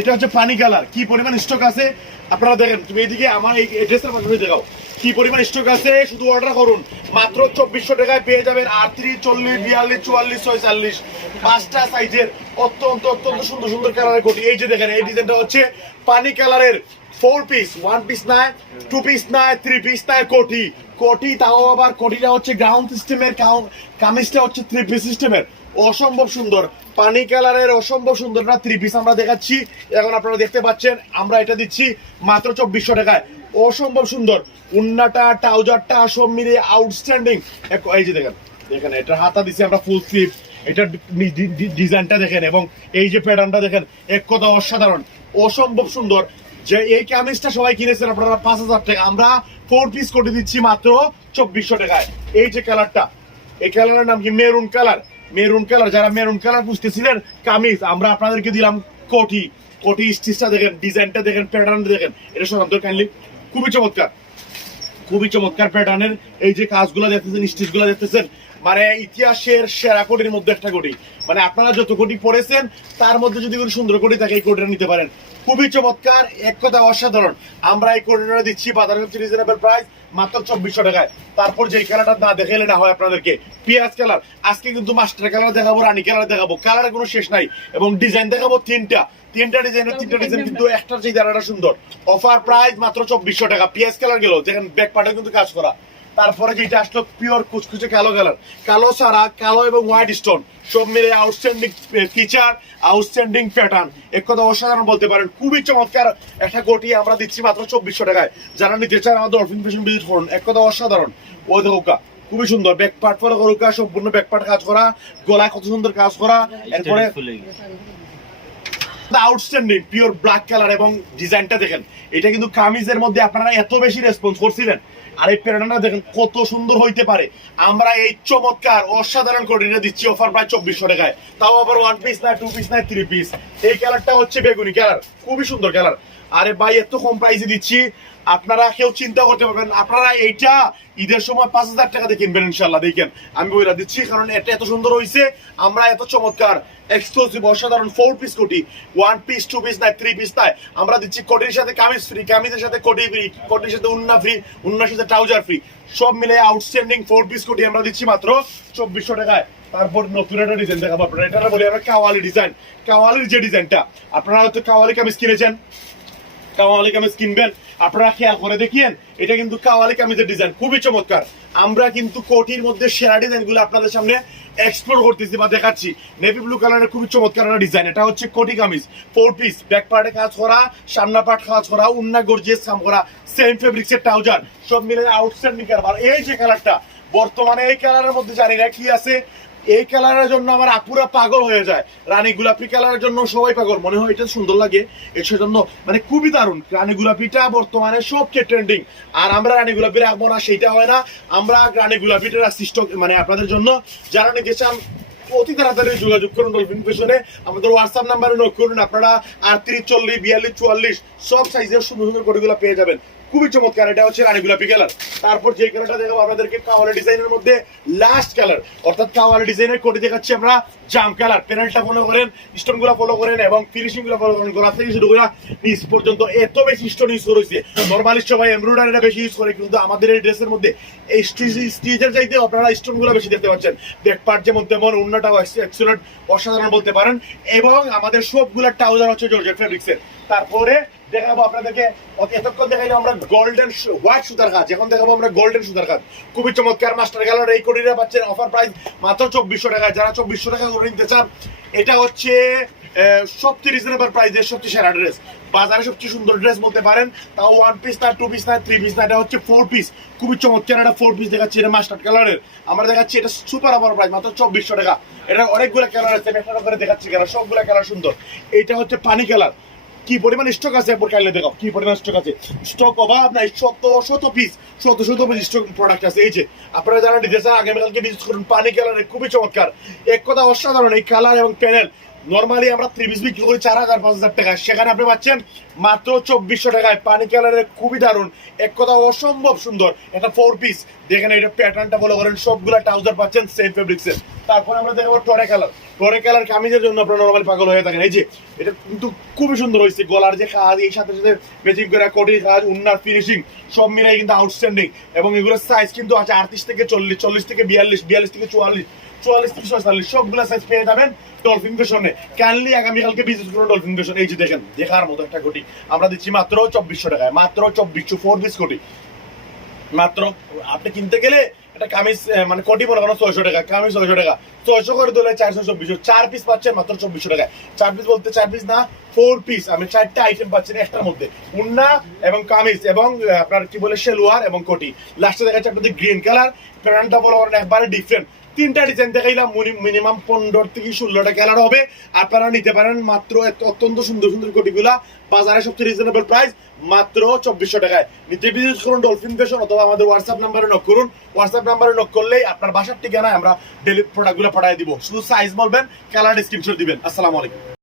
এটা হচ্ছে পানি কালার। কি পরিমাণ স্টক আছে? আপনারা দেখেন, তুমি এদিকে আমার এই ড্রেসের পাশাপাশি দেখাও। কি পরিমাণ স্টক আছে? শুধু অর্ডার করুন। মাত্র চব্বিশশো টাকায় পেয়ে যাবেন আটত্রিশ, চল্লিশ, বিয়াল্লিশ, চুয়াল্লিশ, ছয়চল্লিশ। পাঁচটা সাইজের অত্যন্ত অত্যন্ত সুন্দর সুন্দর কালারের কোটি এই যে দেখেন, এই ডিজাইনটা হচ্ছে পানি কালারের ফোর পিস ওয়ান পিস নয় টু পিস নয় থ্রি পিস নয়, কোটি। কোটি তাও আবার কোটিটা হচ্ছে গ্রাউন্ড সিস্টেমের কামিজটা হচ্ছে থ্রি পিস সিস্টেমের অসম্ভব সুন্দর। পানি কালারের অসম্ভব সুন্দর না? থ্রি পিস আমরা দেখাচ্ছি। এখন আপনারা দেখতে পাচ্ছেন, আমরা এটা দিচ্ছি মাত্র চব্বিশশো টাকায়। অসম্ভব সুন্দর। উন্নাটা, ট্রাউজারটা সব মিলে আউটস্ট্যান্ডিং এই যে দেখেন দেখেন এটা হাতা দিছি আমরা ফুল স্লিভ এটা ডিজাইনটা দেখেন এবং এই যে প্যাটার্নটা দেখেন, এক কথা অসাধারণ। অসম্ভব সুন্দর। যে এই কামিজটা সবাই কিনেছেন আপনারা, পাঁচ হাজার টাকা। আমরা ফোর পিস করে দিচ্ছি মাত্র চব্বিশশো টাকায়। এই যে কালারটা এই কালারের নাম কি? মেরুন কালার মেরুন কালার, যারা মেরুন কালার বুঝতেছিলেন, কামিজ, আমরা আপনাদেরকে দিলাম কোটি। কোটি স্টিচটা দেখেন, ডিজাইনটা দেখেন প্যাটার্নটা দেখেন। এটা শোনান তো কাইন্ডলি খুবই চমৎকার। খুবই চমৎকার প্যাটার্নের এই যে কাজগুলো দেখতেছেন স্টিচগুলো দেখতেছেন মানে ইতিহাসের সেরা কোটির মধ্যে একটা কোটি। মানে আপনারা যত কোটি পড়েছেন, তার মধ্যে যদি কোনো সুন্দর কোটি থাকে, এই কোটিটা নিতে পারেন। খুবই চমৎকার, এক কথা অসাধারণ। আমরা এই কোটিটা দিচ্ছি বাজারে হচ্ছে রিজনেবল প্রাইস মাত্র চব্বিশশো টাকায়। তারপর যে কালারটা না দেখাইলে না হয় আপনাদেরকে। পেঁয়াজ কালার। আজকে কিন্তু মাস্টার কালার দেখাবো, রানী কালার দেখাবো। কালারের কোনো শেষ নাই। এবং ডিজাইন দেখাবো তিনটা। তিনটা ডিজাইনের তিনটা ডিজাইন কিন্তু একটার চেয়ে দাঁড়াটা সুন্দর। অফার প্রাইস মাত্র চব্বিশশো টাকা। পেঁয়াজ কালার গেল। দেখেন ব্যাক পার্টে কিন্তু কাজ করা। তারপরে যেটা আসলো পিওর কুচকুচে কালো কালার। কালো সারা কালো এবং হোয়াইট স্টোন সব মিলে আউটস্ট্যান্ডিং ফিচার আউটস্ট্যান্ডিং প্যাটার্ন এক কথা অসাধারণ বলতে পারেন। খুবই চমৎকার একটা কোটি আমরা দিচ্ছি মাত্র চব্বিশশো টাকায়। যারা নিতে চান আমাদের ডলফিন ফ্যাশন ভিজিট করুন। এক কথা অসাধারণ। ও দেখোকা খুবই সুন্দর। ব্যাক পার্ট ফলো করুকা সম্পূর্ণ ব্যাক পার্ট কাজ করা। গলায় কত সুন্দর কাজ করা। এরপরে আউটস্ট্যান্ডিং পিওর ব্ল্যাক কালার এবং ডিজাইনটা দেখেন। এটা কিন্তু কামিজের মধ্যে আপনারা এত বেশি রেসপন্স করছিলেন। আর এই দেখেন, কত সুন্দর হইতে পারে। আমরা এই চমৎকার, অসাধারণ কোটিটা দিচ্ছি অফার প্রায় চব্বিশশো টাকায়। তাও আবার ওয়ান পিস না টু পিস না থ্রি পিস এই কালারটা হচ্ছে বেগুনি কালার খুবই সুন্দর কালার আরে ভাই, এত কম প্রাইসে দিচ্ছি। আপনারা কেউ চিন্তা করতে পারবেন আপনারা এইটা ঈদের সময় পাঁচ হাজার টাকা দিয়ে কিনবেন ইনশাল্লাহ দেখেন, আমি বইরা দিচ্ছি, কারণ এটা এত সুন্দর হয়েছে আমরা এত চমৎকার এক্সক্লুসিভ অসাধারণ ফোর পিস কোটি ওয়ান পিস টু পিস নাই থ্রি পিস নাই। আমরা দিচ্ছি কোটির সাথে কামিজ ফ্রি কামিজের সাথে কোটি ফ্রি কোটির সাথে উন্না ফ্রি উন্নার সাথে ট্রাউজার ফ্রি সব মিলে আউটস্ট্যান্ডিং ফোর পিস কোটি আমরা দিচ্ছি মাত্র চব্বিশশো টাকায়। তারপর নতুন একটা ডিজাইন দেখাবো আপনারা এটা বলি আমরা কাওয়ালি ডিজাইন কাওয়ালির যে ডিজাইনটা আপনারা হয়তো কাওয়ালি কামিজ কিনেছেন। কাওয়ালি কামিজ কিনবেন। আপনারা খেয়াল করে দেখিয়েন এটা কিন্তু কাওয়ালি কামিজের ডিজাইন খুবই চমৎকার। আমরা কিন্তু কোটির মধ্যে সেরা ডিজাইনগুলো আপনাদের সামনে এক্সপ্লোর করতেছি বা দেখাচ্ছি। নেভি ব্লু কালারের খুবই চমৎকার একটা ডিজাইন এটা হচ্ছে কোটি কামিজ। ফোর পিস ব্যাক পার্টে কাজ করা সামনা পার্ট কাজ করা, উন্না গর্জিয়াস কাম করা সেম ফেব্রিক্স এর ট্রাউজার সব মিলে আউটস্ট্যান্ডিং কালার এই যে কালারটা বর্তমানে এই কালারের মধ্যে জানি না কি আছে এই কালারের জন্য আমার আপুরা পাগল হয়ে যায়। রানী গোলাপি কালারের জন্য সবাই পাগল। মনে হয় এটা সুন্দর লাগে। এর সেজন্য মানে খুবই দারুণ। রানী গোলাপিটা বর্তমানে সবচেয়ে ট্রেন্ডিং আর আমরা রানী গোলাপি রাখব না সেইটা হয় না। আমরা রানী গোলাপিটা রাখছি মানে আপনাদের জন্য যারা নিতে চান অতি তাড়াতাড়ি যোগাযোগ করুন ডলফিন ফেশনে আমাদের হোয়াটসঅ্যাপ নাম্বারে করুন। আপনারা আটত্রিশ, চল্লিশ, বিয়াল্লিশ, চুয়াল্লিশ, সব সাইজের সুন্দর সুন্দর কোটিগুলো পেয়ে যাবেন। খুবই চমৎকার, এটা হচ্ছে রানী গোলাপি কালার তারপর যে কালারটা দেখাবো আপনাদেরকে ডিজাইনের মধ্যে লাস্ট কালার অর্থাৎ ডিজাইনের কোটি দেখাচ্ছি আমরা, জাম কালার প্যানেলটা ফলো করেন স্টোনগুলো ফলো করেন এবং ফিনিশিংগুলো ফলো করেন। গোলাপ থেকে শুরু নিচ পর্যন্ত এত বেশি স্টোন ইউজ করেছে নর্মালি সবাই এমব্রয়ডারিটা বেশি ইউজ করে, কিন্তু আমাদের এই ড্রেসের মধ্যে এই স্টিচের চাইতে আপনারা স্টোনগুলো বেশি দেখতে পাচ্ছেন। ব্যাক পার্ট যেমন তেমন অন্যটাও এক্সেলেন্ট অসাধারণ বলতে পারেন। এবং আমাদের সবগুলা ট্রাউজার হচ্ছে জর্জেট ফেব্রিক্সের তারপরে দেখাবো আপনাদেরকে, এতক্ষণ দেখাইলো আমরা গোল্ডেন হোয়াইট সুতার কাজ এখন দেখাবো আমরা গোল্ডেন সুতার কাজ খুবই চমৎকার মাস্টার কালার এই কোটিটা পাচ্ছেন অফার প্রাইস মাত্র চব্বিশশো টাকা যারা চব্বিশশো টাকা করে নিতে চান, এটা হচ্ছে সবচেয়ে রিজনেবল প্রাইসের সবচেয়ে সেরা ড্রেস বাজারে সবচেয়ে সুন্দর ড্রেস বলতে পারেন, তাও ওয়ান পিস না টু পিস না থ্রি পিস না এটা হচ্ছে ফোর পিস খুবই চমৎকার একটা ফোর পিস দেখাচ্ছি, এটা মাস্টার কালারের আমরা দেখাচ্ছি, এটা সুপার অফার প্রাইস মাত্র চব্বিশশো টাকা। এটা অনেকগুলো কালার আছে একটা করে দেখাচ্ছি কালার সবগুলো কালার সুন্দর। এটা হচ্ছে পানি কালার কি পরিমাণ স্টক আছে একবার কাইলে দেখো কি পরিমাণ স্টক আছে? স্টক অভাব নাই, শত শত পিস শত শত পিস স্টক প্রোডাক্ট আছে। এই যে, আপনারা যারা চান, আগামীকালকে ভিজিট করুন, পানি কালারের খুবই চমৎকার। এক কথা অসাধারণ, এই কালার এবং প্যানেল নর্মালি আমরা পিস বিক্রি করি চার হাজার, পাঁচ হাজার টাকা। সেখানে আপনি পাচ্ছেন মাত্র চব্বিশশো টাকায়। পানি কালারের খুবই দারুণ। এক কথা অসম্ভব সুন্দর। একটা ফোর পিস দেখেন এটা প্যাটার্নটা ফলো করেন, সবগুলা ট্রাউজার পাচ্ছেন সেম ফেব্রিক্সের তারপর আমরা দেখাবো টরে কালার টরে কালার কামিজের জন্য আপনারা নর্মালি পাগল হয়ে থাকেন। এই যে, এটা কিন্তু খুবই সুন্দর হয়েছে। গলার যে কাজ, এই সাথে সাথে ম্যাচিং করে কোটির কাজ, উন্নার ফিনিশিং সব মিলাই কিন্তু আউটস্ট্যান্ডিং এবং এগুলোর সাইজ কিন্তু আছে আটত্রিশ থেকে চল্লিশ চল্লিশ থেকে বিয়াল্লিশ বিয়াল্লিশ থেকে চুয়াল্লিশ। পেয়ে যাবেন দেখার আমরা দিচ্ছি মাত্র মাত্র ফোর কোটি মাত্র, আপনি কিনতে গেলে মানে কোটি ছয়শো টাকা টাকা। করে চারশো চার পিস পাচ্ছেন মাত্র চব্বিশশো পিস বলতে চার পিস না ফোর পিস আমি আইটেম পাচ্ছেন একটার মধ্যে। উন্না এবং কামিজ এবং আপনার কি বলে শেলওয়ার এবং কোটি। লাস্টে দেখাচ্ছে আপনাদের গ্রিন কালার প্যান্টটা বলা একবারে ডিফারেন্ট তিনটা ডিজাইন দেখাইলাম মিনিমাম পনেরো থেকে ষোলোটা কালার হবে। আপনারা নিতে পারেন মাত্র অত্যন্ত সুন্দর সুন্দর কোটিগুলা বাজারে সবচেয়ে রিজনেবল প্রাইস মাত্র চব্বিশশো টাকায়। নিতে বিশেষ করুন ডলফিন ফ্যাশন অথবা আমাদের হোয়াটসঅ্যাপ নাম্বারে নক করুন। হোয়াটসঅ্যাপ নাম্বারে নক করলেই আপনার বাসার ঠিকানায় আমরা ডেলি প্রোডাক্টগুলো পাঠিয়ে দিব। শুধু সাইজ বলবেন কালার ডিসক্রিপশন দিবেন। আসসালামু আলাইকুম।